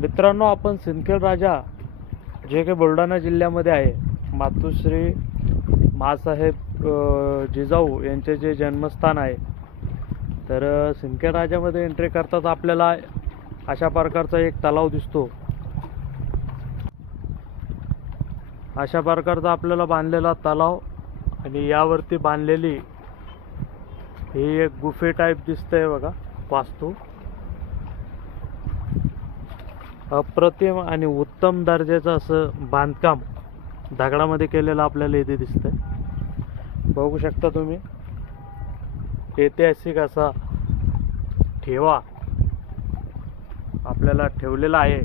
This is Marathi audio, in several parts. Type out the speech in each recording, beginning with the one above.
मित्रांनो, आपण सिंदखेड राजा जे काही बुलढाणा जिल्ह्यामध्ये आहे, मातोश्री माँसाहेब जिजाऊ यांचे जे जन्मस्थान आहे, तर सिंदखेड राजामध्ये एंट्री करताच आपल्याला अशा प्रकारचा एक तलाव दिसतो. अशा प्रकारचा आपल्याला बांधलेला तलाव आणि यावरती बांधलेली ही एक गुफे टाईप दिसतंय बघा. वास्तू अप्रतिम आणि उत्तम दर्जाचं असं बांधकाम दगडामध्ये केलेलं आपल्याला इथे दिसतंय. बघू शकता तुम्ही. ऐतिहासिक असा ठेवा आपल्याला ठेवलेला आहे,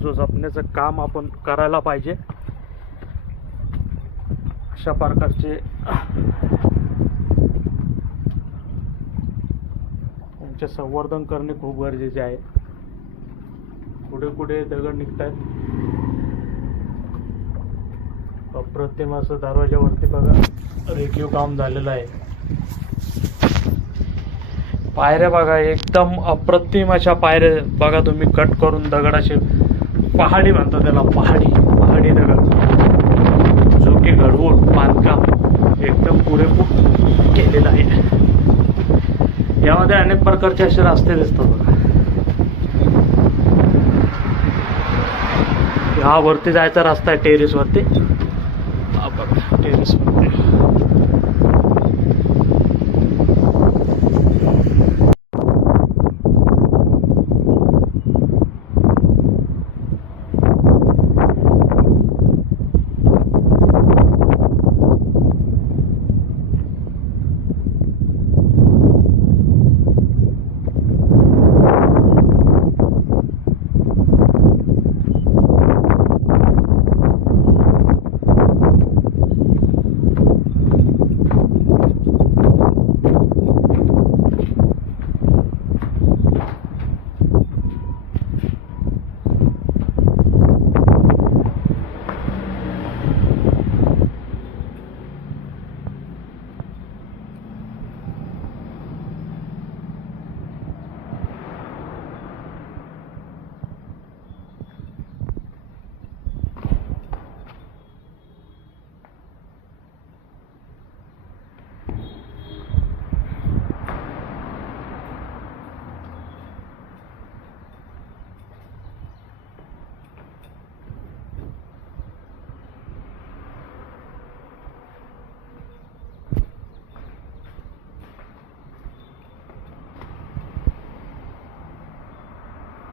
जो जपण्याचं काम आपण करायला पाहिजे. अशा प्रकारचे यांचे संवर्धन करणे खूप गरजेचे आहे. कुठे कुठे दगड निघतात. अप्रतिम असं दरवाजावरती बघा रेखीव काम झालेलं आहे. पायऱ्या बघा, एकदम अप्रतिम अशा पायऱ्या बघा तुम्ही. कट करून दगड असे पहाडी म्हणतात त्याला, पहाडी दगड, जो की घडवून बांधकाम एकदम पुरेपूर केलेलं आहे. यामध्ये अनेक प्रकारचे असे रस्ते दिसतात बघा. हा वरती जायचा रस्ता आहे टेरेसवरती. बघा टेरेसवरती